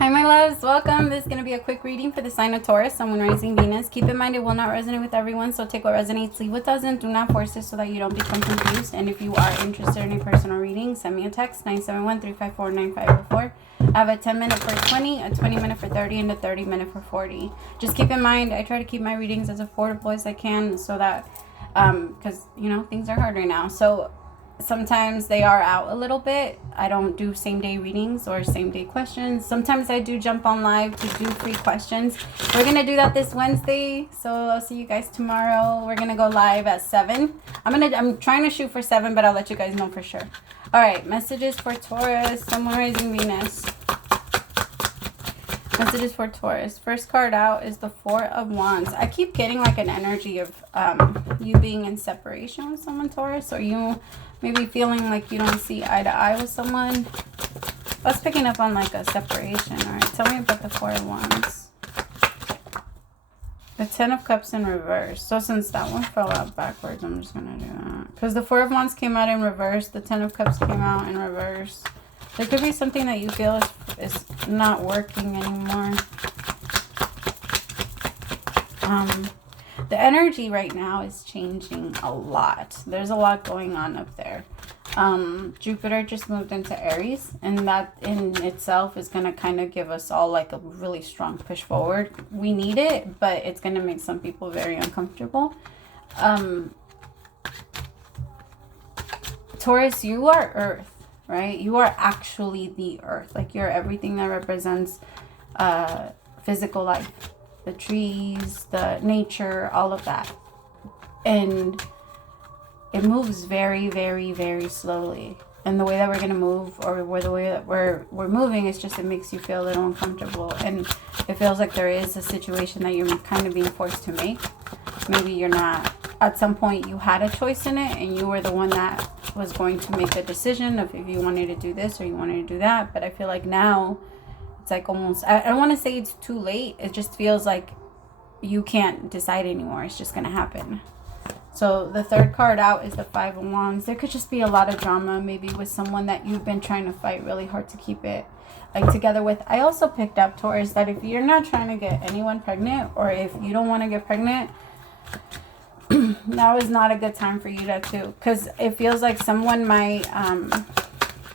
Hi my loves, welcome. This is going to be a quick reading for the sign of Taurus, Sun, Moon, Rising, Venus. Keep in mind it will not resonate with everyone, so take what resonates, leave what doesn't. Do not force it so that you don't become confused. And if you are interested in a personal reading, send me a text, 971-354-9504. I have a 10-minute for 20, a 20-minute for 30, and a 30-minute for 40. Just keep in mind, I try to keep my readings as affordable as I can so that, because, you know, things are hard right now. So sometimes they are out a little bit. I don't do same day readings or same day questions. Sometimes I do jump on live to do free questions. We're gonna do that this Wednesday, so I'll see you guys tomorrow. We're gonna go live at 7. I'm trying to shoot for 7, but I'll let you guys know for sure. All right, messages for Taurus, Sun, Moon, Rising, Venus. Messages for Taurus. First card out is the Four of Wands. I keep getting like an energy of you being in separation with someone, Taurus, or you maybe feeling like you don't see eye to eye with someone. That's picking up on like a separation. All right, tell me about the Four of Wands. The Ten of Cups in reverse. So since that one fell out backwards, I'm just going to do that. Because the Four of Wands came out in reverse. The Ten of Cups came out in reverse. There could be something that you feel is not working anymore. The energy right now is changing a lot. There's a lot going on up there. Jupiter just moved into Aries, and that in itself is going to kind of give us all like a really strong push forward. We need it, but it's going to make some people very uncomfortable. Taurus, you are Earth. Right? You are actually the earth. Like you're everything that represents physical life. The trees, the nature, all of that. And it moves very, very, very slowly. And the way that we're going to move, or the way that we're moving, is just, it makes you feel a little uncomfortable. And it feels like there is a situation that you're kind of being forced to make. Maybe you're not. At some point you had a choice in it, and you were the one that was going to make a decision of if you wanted to do this or you wanted to do that. But I feel like now it's like almost, I don't want to say it's too late. It just feels like you can't decide anymore. It's just going to happen. So the third card out is the Five of Wands. There could just be a lot of drama, maybe with someone that you've been trying to fight really hard to keep it like together with. I also picked up, Taurus, that if you're not trying to get anyone pregnant, or if you don't want to get pregnant, now is not a good time for you to too, because it feels like someone might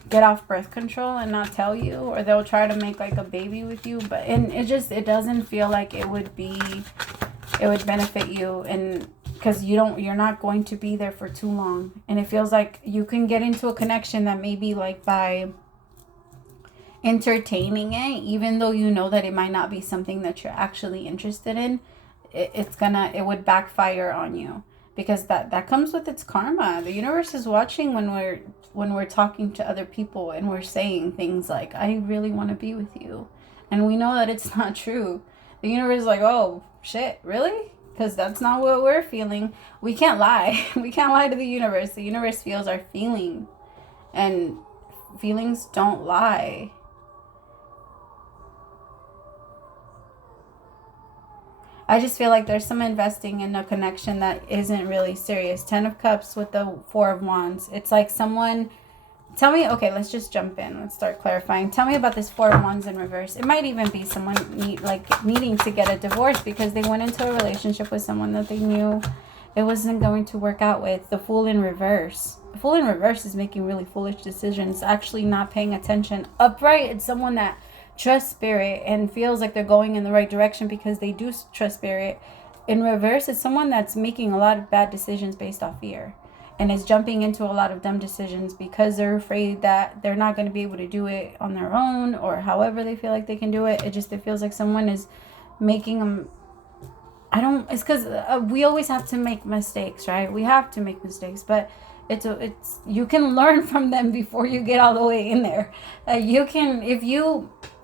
get off birth control and not tell you, or they'll try to make like a baby with you, but it doesn't feel like it would benefit you, and because you're not going to be there for too long. And it feels like you can get into a connection that maybe like by entertaining it, even though you know that it might not be something that you're actually interested in, it would backfire on you, because that comes with its karma. The universe is watching when we're talking to other people and we're saying things like, I really want to be with you, and we know that it's not true. The universe is like, oh shit, really? Because that's not what we're feeling. We can't lie. We can't lie to the universe. The universe feels our feeling, and feelings don't lie. I just feel like there's some investing in a connection that isn't really serious. Ten of Cups with the Four of Wands. It's like someone... Tell me... Okay, let's just jump in. Let's start clarifying. Tell me about this Four of Wands in reverse. It might even be someone needing to get a divorce because they went into a relationship with someone that they knew it wasn't going to work out with. The Fool in reverse. The Fool in reverse is making really foolish decisions. Actually not paying attention. Upright, it's someone that trust spirit and feels like they're going in the right direction because they do trust spirit. In reverse, it's someone that's making a lot of bad decisions based off fear, and is jumping into a lot of dumb decisions because they're afraid that they're not going to be able to do it on their own, or however they feel like they can do it. It feels like someone is making them... it's because we always have to make mistakes, right? We have to make mistakes, but you can learn from them before you get all the way in there.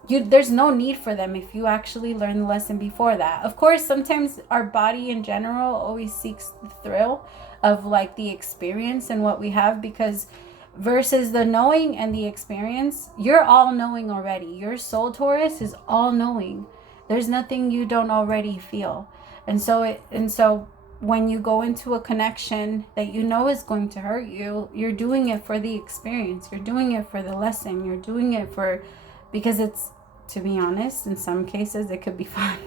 There's no need for them if you actually learn the lesson before that. Of course, sometimes our body in general always seeks the thrill of like the experience and what we have, because versus the knowing and the experience, you're all knowing already. Your soul, Taurus, is all knowing. There's nothing you don't already feel. And so when you go into a connection that you know is going to hurt you, you're doing it for the experience. You're doing it for the lesson. You're doing it because it's to be honest, in some cases, it could be fun.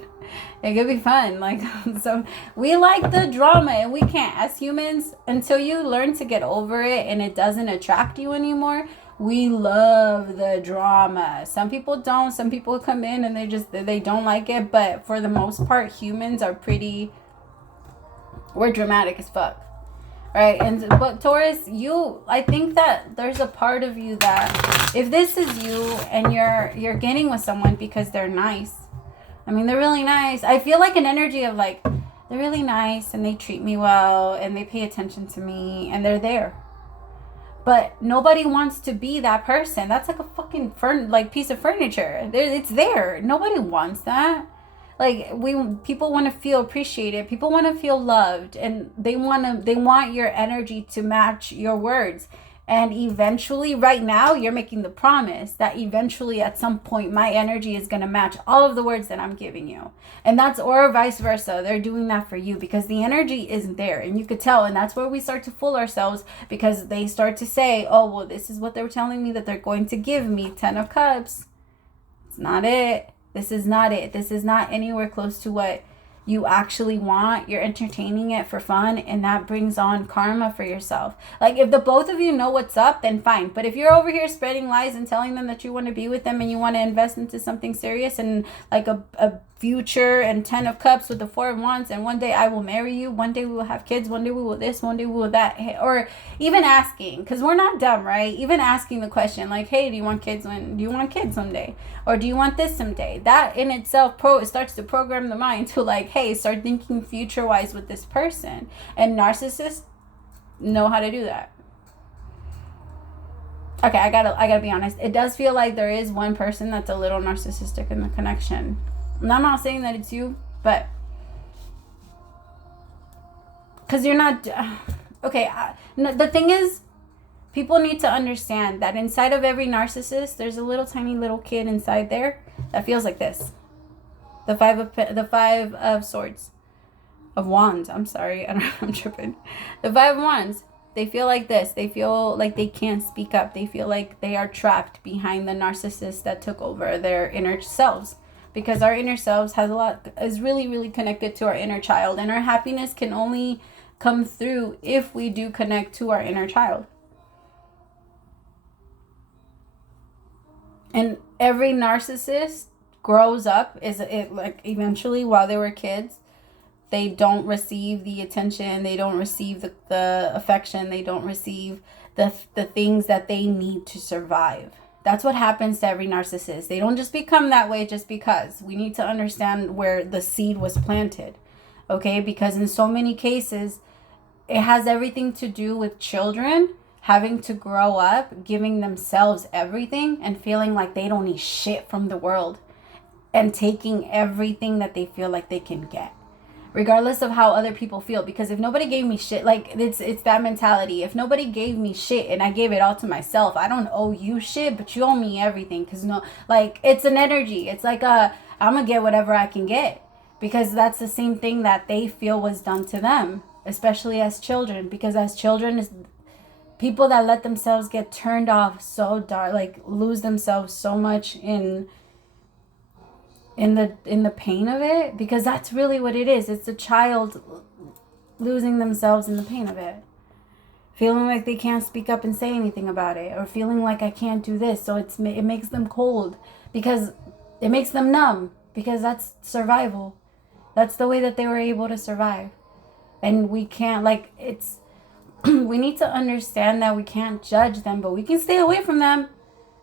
It could be fun. Like, so we like the drama, and we can't, as humans, until you learn to get over it and it doesn't attract you anymore. We love the drama. Some people don't. Some people come in and they don't like it. But for the most part, humans are we're dramatic as fuck. Right? But Taurus, I think that there's a part of you that if this is you and you're getting with someone because they're nice. I mean, they're really nice. I feel like an energy of like, they're really nice and they treat me well and they pay attention to me and they're there. But nobody wants to be that person. That's like a fucking piece of furniture. It's there. Nobody wants that. Like, people want to feel appreciated. People want to feel loved, and they want your energy to match your words. And eventually, right now, you're making the promise that eventually at some point my energy is going to match all of the words that I'm giving you. And that's, or vice versa. They're doing that for you because the energy isn't there. And you could tell. And that's where we start to fool ourselves, because they start to say, oh, well, this is what they're telling me that they're going to give me. 10 of Cups. It's not it. This is not it. This is not anywhere close to what you actually want. You're entertaining it for fun, and that brings on karma for yourself. Like, if the both of you know what's up, then fine. But if you're over here spreading lies and telling them that you want to be with them and you want to invest into something serious and like a future, and 10 of Cups with the 4 of Wands, and one day I will marry you, one day we will have kids, one day we will this, one day we will that, or even asking, because we're not dumb, right? Even asking the question like, hey, do you want kids someday, or do you want this someday? That in itself it starts to program the mind to like, hey, start thinking future wise with this person. And narcissists know how to do that. Okay, I gotta be honest. It does feel like there is one person that's a little narcissistic in the connection. And I'm not saying that it's you, but because you're not okay. No, the thing is, people need to understand that inside of every narcissist, there's a tiny little kid inside there that feels like this. The five of swords, of wands. I'm sorry, I'm tripping. The 5 of wands. They feel like this. They feel like they can't speak up. They feel like they are trapped behind the narcissist that took over their inner selves. Because our inner selves is really, really connected to our inner child. And our happiness can only come through if we do connect to our inner child. And every narcissist grows up, eventually while they were kids, they don't receive the attention, they don't receive the affection, they don't receive the things that they need to survive. That's what happens to every narcissist. They don't just become that way just because. We need to understand where the seed was planted, okay? Because in so many cases, it has everything to do with children having to grow up, giving themselves everything and feeling like they don't need shit from the world, and taking everything that they feel like they can get, regardless of how other people feel. Because if nobody gave me shit, like it's that mentality. If nobody gave me shit and I gave it all to myself, I don't owe you shit, but you owe me everything. Because it's an energy. It's like I'm gonna get whatever I can get, because that's the same thing that they feel was done to them, especially as children. Because as children, is people that let themselves get turned off so dark, like lose themselves so much in the pain of it, because that's really what it is. It's a child losing themselves in the pain of it, feeling like they can't speak up and say anything about it, or feeling like I can't do this. So it makes them cold, because it makes them numb, because that's survival. That's the way that they were able to survive. And we can't, we need to understand that we can't judge them, but we can stay away from them.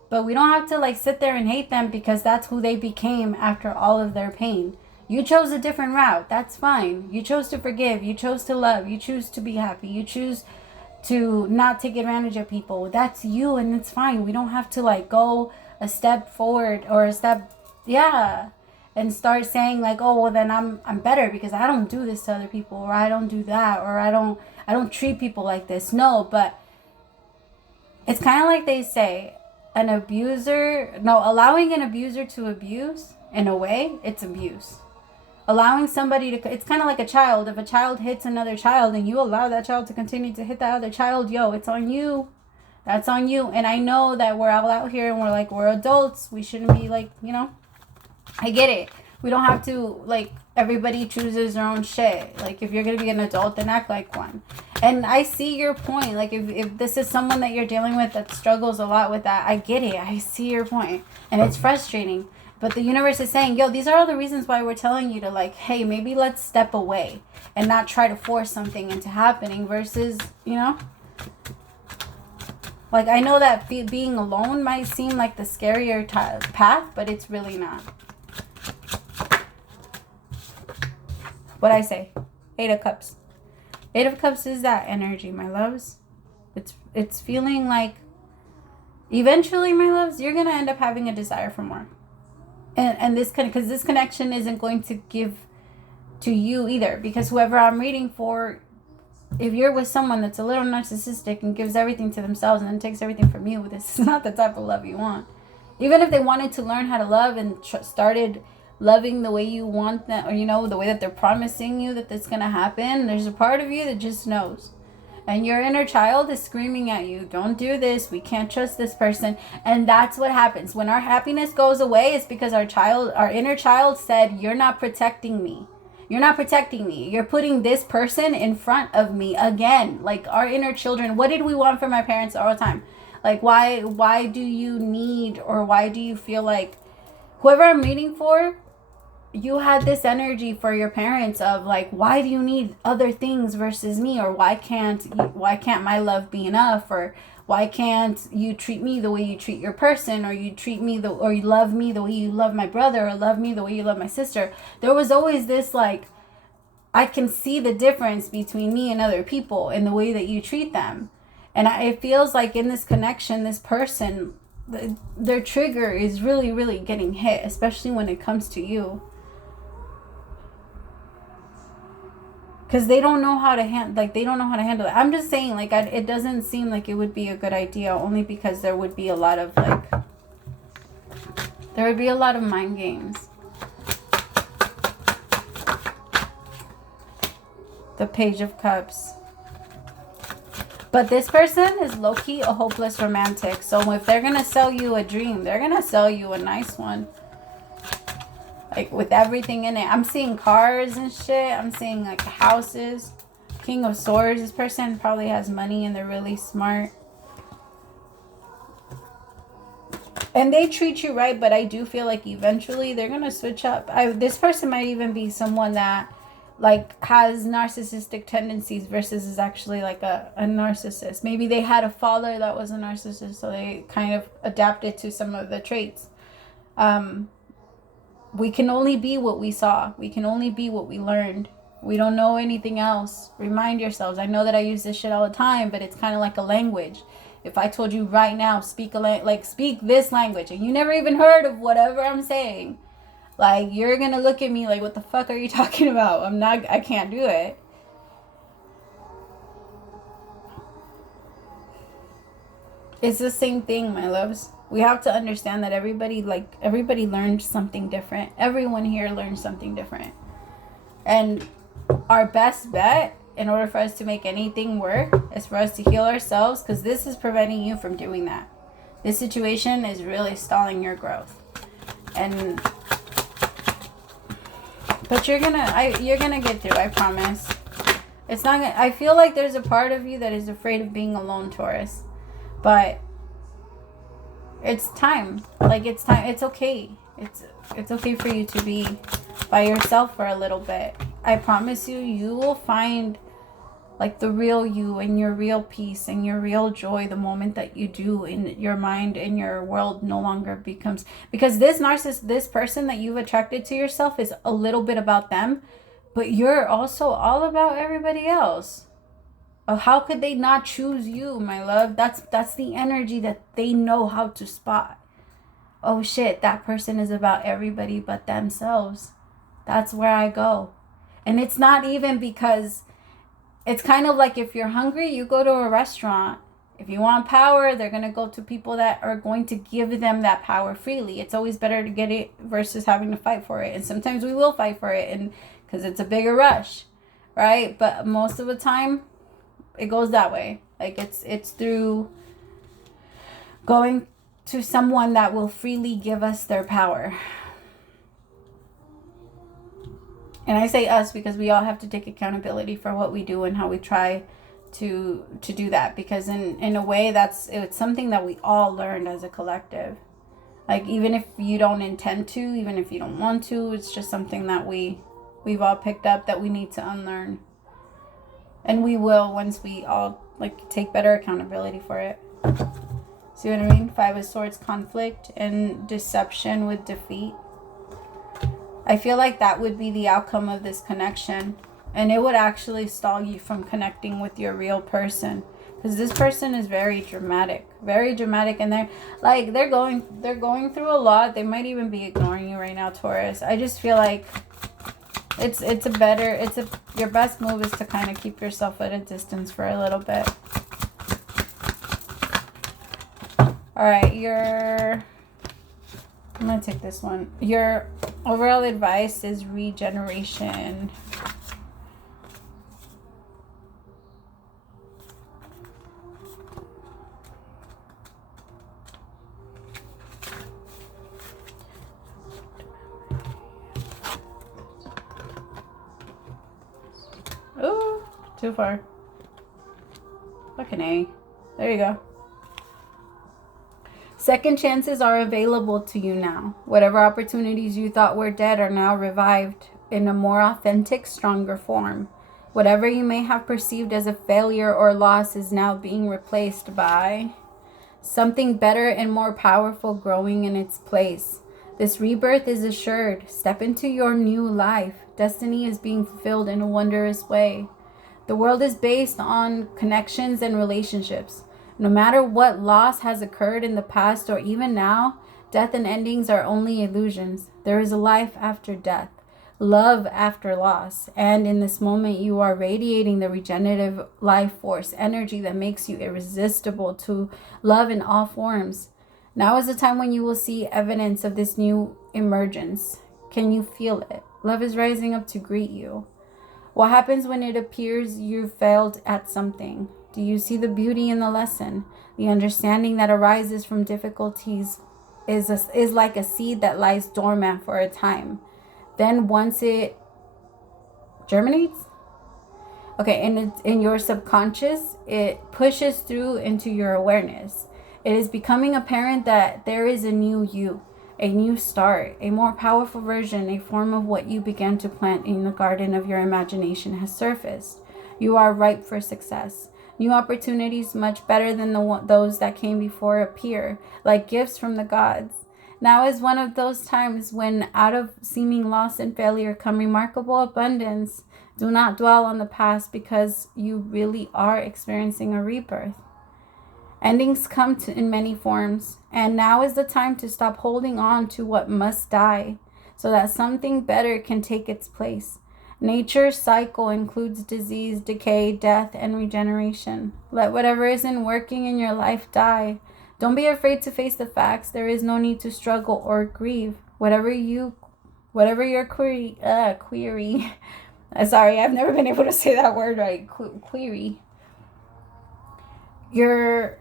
But we don't have to sit there and hate them, because that's who they became after all of their pain. You chose a different route. That's fine. You chose to forgive. You chose to love. You choose to be happy. You choose to not take advantage of people. That's you, and it's fine. We don't have to go a step forward or a step, and start saying oh, well, then I'm better because I don't do this to other people, or I don't do that, or I don't treat people like this. No, but it's kind of like they say, allowing an abuser to abuse, in a way, it's abuse. Allowing somebody it's kind of like a child. If a child hits another child and you allow that child to continue to hit that other child, it's on you. That's on you. And I know that we're all out here and we're adults. We shouldn't be I get it. We don't have to, like, everybody chooses their own shit. Like, if you're going to be an adult, then act like one. And I see your point. Like, if this is someone that you're dealing with that struggles a lot with that, I get it. I see your point. And it's frustrating. But the universe is saying, yo, these are all the reasons why we're telling you to, like, hey, maybe let's step away and not try to force something into happening versus, you know? Like, I know that being alone might seem like the scarier path, but it's really not. What I say? 8 of Cups. 8 of Cups is that energy, my loves. It's feeling like eventually, my loves, you're going to end up having a desire for more. And this because this connection isn't going to give to you either. Because whoever I'm reading for, if you're with someone that's a little narcissistic and gives everything to themselves and then takes everything from you, this is not the type of love you want. Even if they wanted to learn how to love and started loving the way you want them, or, you know, the way that they're promising you that that's going to happen, there's a part of you that just knows. And your inner child is screaming at you, don't do this, we can't trust this person. And that's what happens. When our happiness goes away, it's because our inner child said, you're not protecting me. You're not protecting me. You're putting this person in front of me again. Like, our inner children, what did we want from our parents all the time? Like, why do you need, or why do you feel like, whoever I'm reading for, you had this energy for your parents of like, why do you need other things versus me? Or why can't my love be enough? Or why can't you treat me the way you treat your person? Or you treat me or you love me the way you love my brother, or love me the way you love my sister? There was always this like, I can see the difference between me and other people in the way that you treat them. And it feels like in this connection, this person, their trigger is really, really getting hit, especially when it comes to you. Because they don't know how to handle it. I'm just saying, like, it doesn't seem like it would be a good idea, only because there would be a lot of mind games. The Page of Cups. But this person is low-key a hopeless romantic. So if they're going to sell you a dream, they're going to sell you a nice one. Like, with everything in it. I'm seeing cars and shit. I'm seeing, like, houses. King of Swords. This person probably has money and they're really smart. And they treat you right, but I do feel like eventually they're going to switch up. This person might even be someone that, like, has narcissistic tendencies versus is actually, like, a narcissist. Maybe they had a father that was a narcissist, so they kind of adapted to some of the traits. We can only be what we saw. We can only be what we learned. We don't know anything else. Remind yourselves. I know that I use this shit all the time, but it's kind of like a language. If I told you right now, speak this language, and you never even heard of whatever I'm saying, like, you're going to look at me like, what the fuck are you talking about? I can't do it. It's the same thing, my loves. We have to understand that everybody learned something different. Everyone here learned something different. And our best bet, in order for us to make anything work, is for us to heal ourselves, because this is preventing you from doing that. This situation is really stalling your growth. But you're gonna get through, I promise. It's not gonna, I feel like there's a part of you that is afraid of being alone, Taurus. But it's time. Like, it's time. It's okay. It's okay for you to be by yourself for a little bit. I promise you, you will find, like, the real you and your real peace and your real joy the moment that you do, in your mind and your world no longer becomes, because this person that you've attracted to yourself is a little bit about them, but you're also all about everybody else. How could they not choose you, my love? That's the energy that they know how to spot. Oh shit, that person is about everybody but themselves. That's where I go. And it's not even because, it's kind of like, if you're hungry, you go to a restaurant. If you want power, they're going to go to people that are going to give them that power freely. It's always better to get it versus having to fight for it. And sometimes we will fight for it, and because it's a bigger rush, right? But most of the time, it goes that way. Like, it's through going to someone that will freely give us their power. And I say us because we all have to take accountability for what we do and how we try to do that, because in a way it's something that we all learned as a collective. Like, even if you don't intend to, even if you don't want to, it's just something that we've all picked up that we need to unlearn. And we will, once we all like take better accountability for it. See what I mean? 5 of Swords, conflict and deception with defeat. I feel like that would be the outcome of this connection. And it would actually stall you from connecting with your real person. Because this person is very dramatic. Very dramatic. And they're going through a lot. They might even be ignoring you right now, Taurus. I just feel like your best move is to kind of keep yourself at a distance for a little bit. Alright, I'm going to take this one. Your overall advice is regeneration. Ooh, too far. Fucking A. There you go. Second chances are available to you now. Whatever opportunities you thought were dead are now revived in a more authentic, stronger form. Whatever you may have perceived as a failure or loss is now being replaced by something better and more powerful growing in its place. This rebirth is assured. Step into your new life. Destiny is being fulfilled in a wondrous way. The world is based on connections and relationships. No matter what loss has occurred in the past or even now, death and endings are only illusions. There is a life after death, love after loss, and in this moment you are radiating the regenerative life force energy that makes you irresistible to love in all forms. Now is the time when you will see evidence of this new emergence. Can you feel it? Love is rising up to greet you. What happens when it appears you've failed at something? Do you see the beauty in the lesson? The understanding that arises from difficulties is like a seed that lies dormant for a time. Then once it germinates, okay, and in your subconscious, it pushes through into your awareness. It is becoming apparent that there is a new you, a new start, a more powerful version, a form of what you began to plant in the garden of your imagination has surfaced. You are ripe for success. New opportunities, much better than those that came before, appear like gifts from the gods. Now is one of those times when out of seeming loss and failure come remarkable abundance. Do not dwell on the past, because you really are experiencing a rebirth. Endings come in many forms, and now is the time to stop holding on to what must die so that something better can take its place. Nature's cycle includes disease, decay, death, and regeneration. Let whatever isn't working in your life die. Don't be afraid to face the facts. There is no need to struggle or grieve. Whatever your query. Sorry, I've never been able to say that word right. Query. You're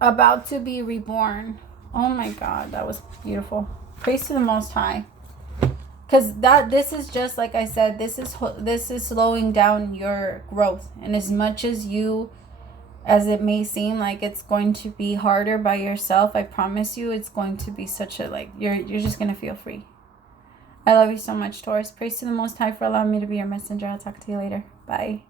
about to be reborn. Oh my God, that was beautiful. Praise to the Most High. Because this is just like I said, this is slowing down your growth. And as much as it may seem like it's going to be harder by yourself, I promise you it's going to be such a, you're just going to feel free. I love you so much, Taurus. Praise to the Most High for allowing me to be your messenger. I'll talk to you later. Bye.